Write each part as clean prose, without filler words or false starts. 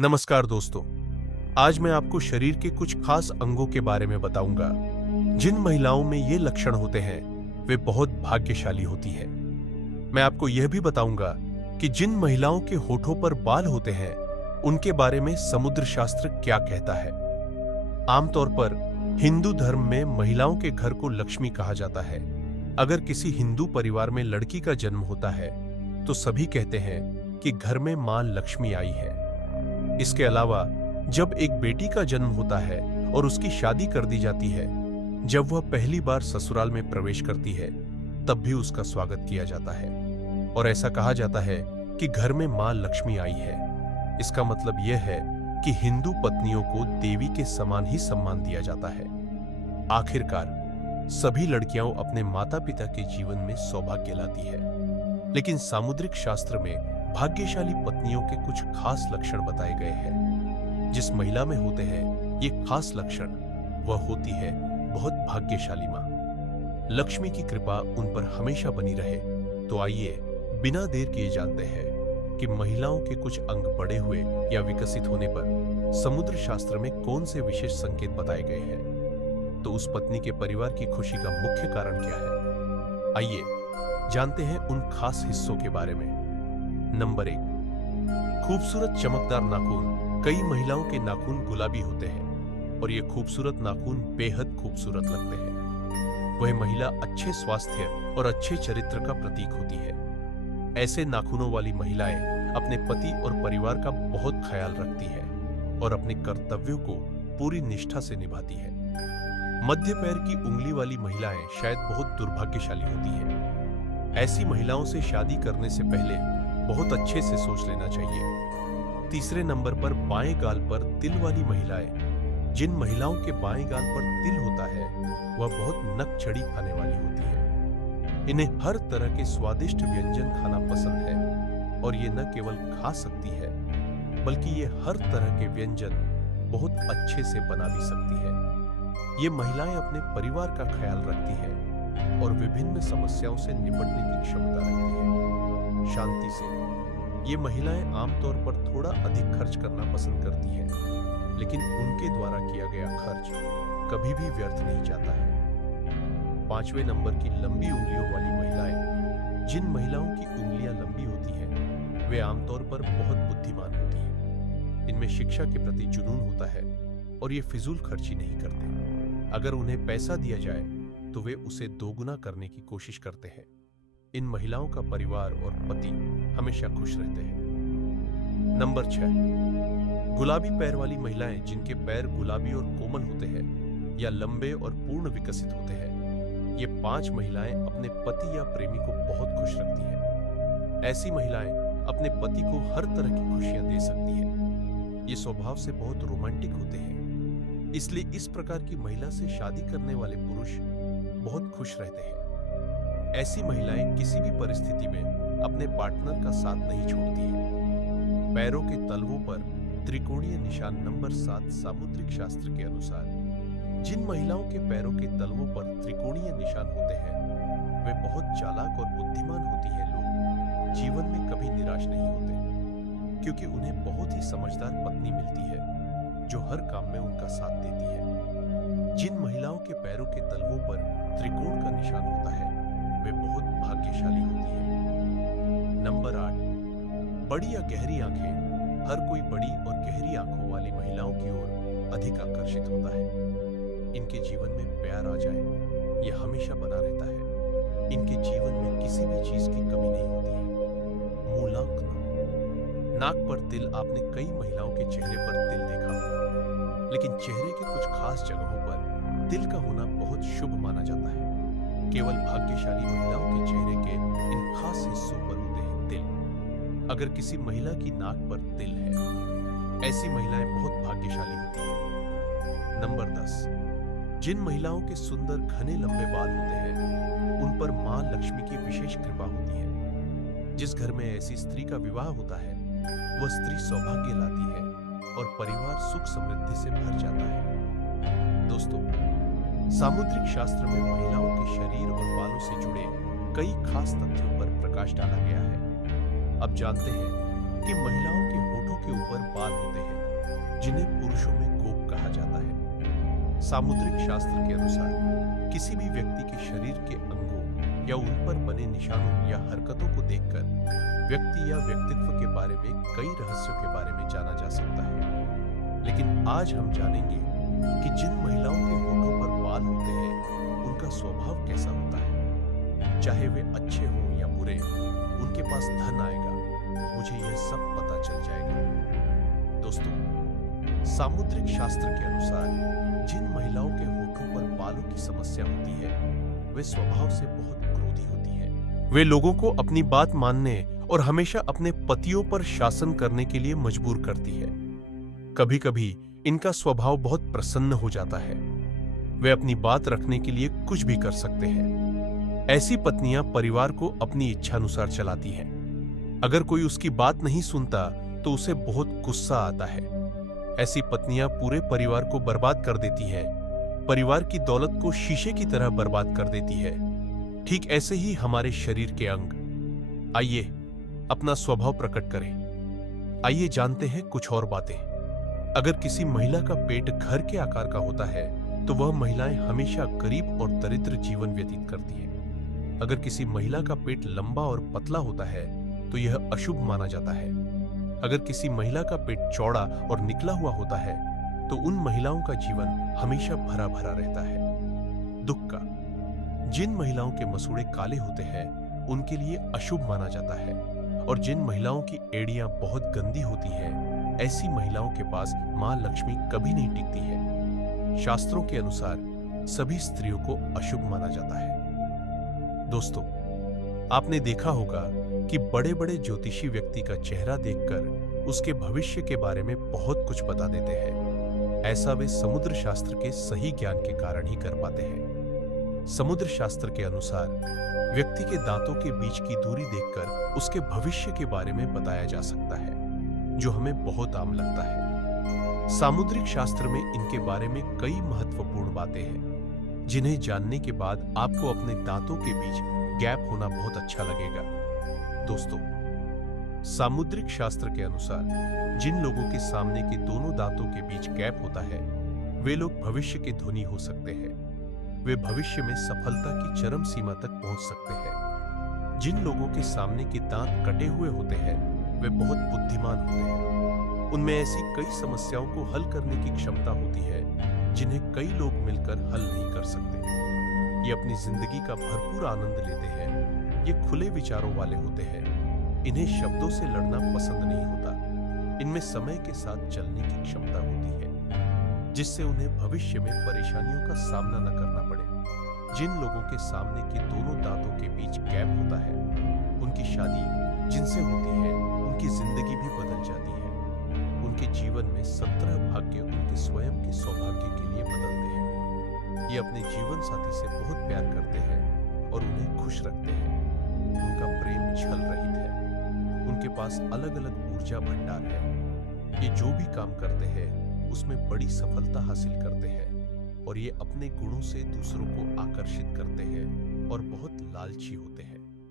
नमस्कार दोस्तों, आज मैं आपको शरीर के कुछ खास अंगों के बारे में बताऊंगा। जिन महिलाओं में ये लक्षण होते हैं वे बहुत भाग्यशाली होती हैं। मैं आपको यह भी बताऊंगा कि जिन महिलाओं के होठों पर बाल होते हैं उनके बारे में समुद्र शास्त्र क्या कहता है। आमतौर पर हिंदू धर्म में महिलाओं के घर को लक्ष्मी कहा जाता है। अगर किसी हिंदू परिवार में लड़की का जन्म होता है तो सभी कहते हैं कि घर में मां लक्ष्मी आई है। इसके अलावा जब एक बेटी का जन्म होता है और उसकी शादी कर दी जाती है, जब वह पहली बार ससुराल में प्रवेश करती है तब भी उसका स्वागत किया जाता है और ऐसा कहा जाता है कि घर में मां लक्ष्मी आई है। इसका मतलब यह है कि हिंदू पत्नियों को देवी के समान ही सम्मान दिया जाता है। आखिरकार सभी लड़कियां अपने माता पिता के जीवन में सौभाग्य लाती है, लेकिन सामुद्रिक शास्त्र में भाग्यशाली पत्नियों के कुछ खास लक्षण बताए गए हैं। जिस महिला में होते हैं ये खास लक्षण, वह होती है बहुत भाग्यशाली मां। लक्ष्मी की कृपा उन पर हमेशा बनी रहे। तो आइए बिना देर किए जानते हैं कि महिलाओं के कुछ अंग बड़े हुए या विकसित होने पर समुद्र शास्त्र में कौन से विशेष संकेत बताए गए हैं। तो उस पत्नी के परिवार की खुशी का मुख्य कारण क्या है, आइए जानते हैं उन खास हिस्सों के बारे में। नंबर 1, खूबसूरत चमकदार नाखून। कई महिलाओं के नाखून गुलाबी होते हैं और ये खूबसूरत नाखून बेहद खूबसूरत लगते हैं। वह महिला अच्छे स्वास्थ्य और अच्छे चरित्र का प्रतीक होती है। ऐसे नाखूनों वाली महिलाएं अपने पति और परिवार का बहुत ख्याल रखती है और अपने कर्तव्यों को पूरी निष्ठा से निभाती है। मध्य पैर की उंगली वाली महिलाएं शायद बहुत दुर्भाग्यशाली होती हैं। ऐसी महिलाओं से शादी करने से पहले बहुत अच्छे से सोच लेना चाहिए। तीसरे नंबर पर बाएं गाल पर तिल वाली महिलाएं। जिन महिलाओं के बाएं गाल पर तिल होता है वह बहुत नकचढ़ी खाने वाली होती है। इन्हें हर तरह के स्वादिष्ट व्यंजन खाना पसंद है और ये न केवल खा सकती है बल्कि ये हर तरह के व्यंजन बहुत अच्छे से बना भी सकती है। ये महिलाएं अपने परिवार का ख्याल रखती है और विभिन्न समस्याओं से निपटने की क्षमता रखती है। शांति से ये महिलाएं आमतौर पर थोड़ा अधिक खर्च करना पसंद करती हैं, लेकिन उनके द्वारा किया गया खर्च कभी भी व्यर्थ नहीं जाता है। 5वें नंबर की लंबी उंगलियों वाली महिलाएं। जिन महिलाओं की उंगलियां लंबी होती हैं वे आमतौर पर बहुत बुद्धिमान होती हैं। इनमें शिक्षा के प्रति जुनून होता है और ये फिजूल खर्ची नहीं करते। अगर उन्हें पैसा दिया जाए तो वे उसे दोगुना करने की कोशिश करते हैं। इन महिलाओं का परिवार और पति हमेशा खुश रहते हैं। नंबर 6, गुलाबी पैर वाली महिलाएं। जिनके पैर गुलाबी और कोमल होते हैं या लंबे और पूर्ण विकसित होते हैं, ये 5 महिलाएं अपने पति या प्रेमी को बहुत खुश रखती हैं। ऐसी महिलाएं अपने पति को हर तरह की खुशियां दे सकती हैं। ये स्वभाव से बहुत रोमांटिक होते हैं, इसलिए इस प्रकार की महिला से शादी करने वाले पुरुष बहुत खुश रहते हैं। ऐसी महिलाएं किसी भी परिस्थिति में अपने पार्टनर का साथ नहीं छोड़ती हैं। पैरों के तलवों पर त्रिकोणीय निशान। नंबर 7, सामुद्रिक शास्त्र के अनुसार जिन महिलाओं के पैरों के तलवों पर त्रिकोणीय निशान होते हैं वे बहुत चालाक और बुद्धिमान होती हैं। लोग जीवन में कभी निराश नहीं होते क्योंकि उन्हें बहुत ही समझदार पत्नी मिलती है जो हर काम में उनका साथ देती है। जिन महिलाओं के पैरों के तलवों पर त्रिकोण का निशान होता है वे बहुत भाग्यशाली होती हैं। नंबर 8, बड़ी या गहरी आंखें। हर कोई बड़ी और गहरी आंखों वाली महिलाओं की ओर अधिक आकर्षित होता है। इनके जीवन में प्यार आ जाए यह हमेशा बना रहता है। इनके जीवन में किसी भी चीज की कमी नहीं होती है। मूलांकन। नाक पर तिल। आपने कई महिलाओं के चेहरे पर तिल देखा होगा, लेकिन चेहरे के कुछ खास जगहों पर तिल का होना बहुत शुभ माना जाता है। केवल भाग्यशाली महिलाओं के चेहरे के इन खास हिस्सों पर होते हैं तिल। अगर किसी महिला की नाक पर तिल है, ऐसी महिलाएं बहुत भाग्यशाली होती हैं। नंबर 10, जिन महिलाओं के सुंदर घने लंबे बाल होते हैं उन पर मां लक्ष्मी की विशेष कृपा होती है। जिस घर में ऐसी स्त्री का विवाह होता है वह स्त्री सौभाग्य लाती है और परिवार सुख समृद्धि से भर जाता है। दोस्तों, सामुद्रिक शास्त्र में महिलाओं के शरीर और बालों से जुड़े कई खास तथ्यों पर प्रकाश डाला गया है। अब जानते हैं कि महिलाओं के होठों के ऊपर बाल होते हैं जिन्हें पुरुषों में कोप कहा जाता है। सामुद्रिक शास्त्र के अनुसार किसी भी व्यक्ति के शरीर के अंगों या उन पर बने निशानों या हरकतों को देखकर व्यक्ति या व्यक्तित्व के बारे में कई रहस्यों के बारे में जाना जा सकता है। लेकिन आज हम जानेंगे कि जिन महिलाओं के होठों पर बाल होते हैं उनका स्वभाव कैसा होता है। चाहे वे अच्छे हों या बुरे, उनके पास धन आएगा, मुझे यह सब पता चल जाएगा। दोस्तों, सामुद्रिक शास्त्र के अनुसार जिन महिलाओं के होठों पर बालों की समस्या होती है वे स्वभाव से बहुत क्रोधी होती है। वे लोगों को अपनी बात मानने और हमेशा अपने पतियों पर शासन करने के लिए मजबूर करती है। कभी-कभी इनका स्वभाव बहुत प्रसन्न हो जाता है। वे अपनी बात रखने के लिए कुछ भी कर सकते हैं। ऐसी पत्नियां परिवार को अपनी इच्छानुसार चलाती हैं। अगर कोई उसकी बात नहीं सुनता तो उसे बहुत गुस्सा आता है। ऐसी पत्नियां पूरे परिवार को बर्बाद कर देती हैं, परिवार की दौलत को शीशे की तरह बर्बाद कर देती है। ठीक ऐसे ही हमारे शरीर के अंग। आइए अपना स्वभाव प्रकट करें। आइए जानते हैं कुछ और बातें। अगर किसी महिला का पेट घर के आकार का होता है तो वह महिलाएं हमेशा गरीब और दरिद्र जीवन व्यतीत करती हैं। अगर किसी महिला का पेट लंबा और पतला होता है तो यह अशुभ माना जाता है। अगर किसी महिला का पेट चौड़ा और निकला हुआ होता है तो उन महिलाओं का जीवन हमेशा भरा भरा रहता है। दुख का, जिन महिलाओं के मसूड़े काले होते हैं उनके लिए अशुभ माना जाता है। और जिन महिलाओं की एड़ियां बहुत गंदी होती हैं, ऐसी महिलाओं के पास मां लक्ष्मी कभी नहीं टिकती है। शास्त्रों के अनुसार सभी स्त्रियों को अशुभ माना जाता है। दोस्तों, आपने देखा होगा कि बड़े बड़े ज्योतिषी व्यक्ति का चेहरा देखकर उसके भविष्य के बारे में बहुत कुछ बता देते हैं। ऐसा वे समुद्र शास्त्र के सही ज्ञान के कारण ही कर पाते हैं। समुद्र शास्त्र के अनुसार व्यक्ति के दांतों के बीच की दूरी देखकर उसके भविष्य के बारे में बताया जा सकता है, जो हमें बहुत आम लगता है। सामुद्रिक शास्त्र में इनके बारे में कई महत्वपूर्ण बातें हैं, जिन्हें जानने के बाद आपको अपने दांतों के बीच गैप होना बहुत अच्छा लगेगा। दोस्तों, सामुद्रिक शास्त्र के अनुसार जिन लोगों के सामने के दोनों दांतों के बीच गैप होता है वे लोग भविष्य के धनी हो सकते हैं। वे भविष्य में सफलता की चरम सीमा तक पहुंच सकते हैं। जिन लोगों के सामने के दांत कटे हुए होते हैं वे बहुत बुद्धिमान होते हैं। उनमें ऐसी कई समस्याओं को हल करने की क्षमता होती है जिन्हें कई लोग मिलकर हल नहीं कर सकते। ये अपनी जिंदगी का भरपूर आनंद लेते हैं। ये खुले विचारों वाले होते हैं। इन्हें शब्दों से लड़ना पसंद नहीं होता। इनमें समय के साथ चलने की क्षमता होती है, जिससे उन्हें भविष्य में परेशानियों का सामना न करना पड़े। जिन लोगों के सामने के दोनों दांतों के बीच गैप होता है, उनकी शादी जिनसे होती है उनकी जिंदगी भी बदल जाती है। उनके जीवन में 17 भाग्य उनके स्वयं के सौभाग्य के लिए बदलते हैं। ये अपने जीवन साथी से बहुत प्यार करते हैं और उन्हें खुश रखते हैं। उनका प्रेम छल रहित है। उनके पास अलग अलग ऊर्जा भंडार है। ये जो भी काम करते हैं उसमें बड़ी सफलता हासिल करते हैं और ये अपने गुणों से दूसरों को आकर्षित करते हैं और बहुत लालची होते हैं।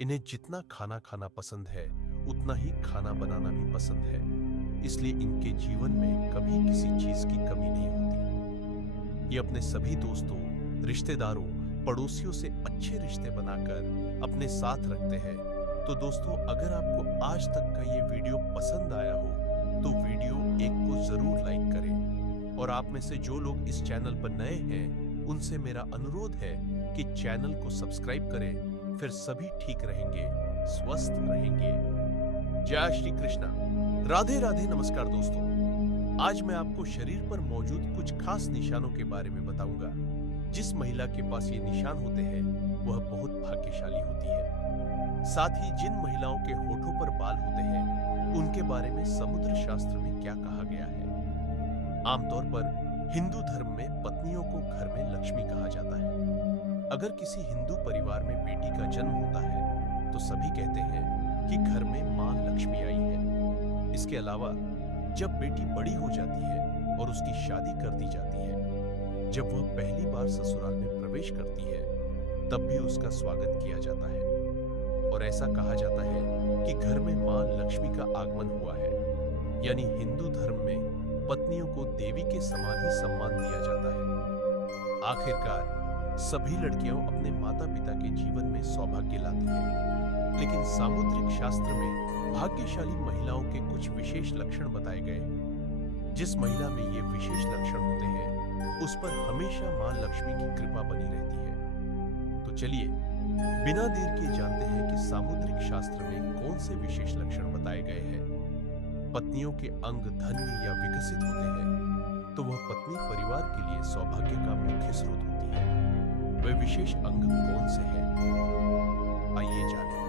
इन्हें जितना खाना खाना पसंद है उतना ही खाना बनाना भी पसंद है। इसलिए इनके जीवन में कभी किसी चीज की कमी नहीं होती। ये अपने सभी दोस्तों, रिश्तेदारों, पड़ोसियों से अच्छे रिश्ते बनाकर अपने साथ रखते हैं। तो दोस्तों, अगर आपको आज तक का ये वीडियो पसंद आया हो तो वीडियो एक को जरूर लाइक करें। और आप में से जो लोग इस चैनल पर नए हैं उनसे मेरा अनुरोध है कि चैनल को सब्सक्राइब करें। फिर सभी ठीक रहेंगे, स्वस्थ रहेंगे। जय श्री कृष्णा, राधे राधे, नमस्कार दोस्तों। आज मैं आपको शरीर पर मौजूद कुछ खास निशानों के बारे में बताऊंगा। जिस महिला के पास ये निशान होते हैं वह बहुत भाग्यशाली होती है। साथ ही जिन महिलाओं के होठों पर बाल होते हैं उनके बारे में समुद्र शास्त्र में क्या कहा गया है। आमतौर पर हिंदू धर्म में पत्नियों को घर में लक्ष्मी कहा जाता है। अगर किसी हिंदू परिवार में बेटी का जन्म होता है तो सभी कहते हैं कि घर में मां लक्ष्मी आई है। इसके अलावा जब बेटी बड़ी हो जाती है और उसकी शादी कर दी जाती है, जब वह पहली बार ससुराल में प्रवेश करती है, तब भी उसका स्वागत किया जाता है और ऐसा कहा जाता है कि घर में मां लक्ष्मी का आगमन हुआ है। यानी हिंदू धर्म में पत्नियों को देवी के समान ही सम्मान दिया जाता है। आखिरकार सभी लड़कियां अपने माता पिता के जीवन में सौभाग्य लाती हैं, लेकिन सामुद्रिक शास्त्र में भाग्यशाली महिलाओं के कुछ विशेष लक्षण बताए गए हैं। जिस महिला में ये विशेष लक्षण होते हैं उस पर हमेशा मां लक्ष्मी की कृपा बनी रहती है। तो चलिए बिना देर किए जानते हैं कि सामुद्रिक शास्त्र में कौन से विशेष लक्षण बताए गए हैं। पत्नियों के अंग धन्य या विकसित होते हैं तो वह पत्नी परिवार के लिए सौभाग्य का मुख्य स्रोत होती है। वे विशेष अंग कौन से हैं, आइए जानें।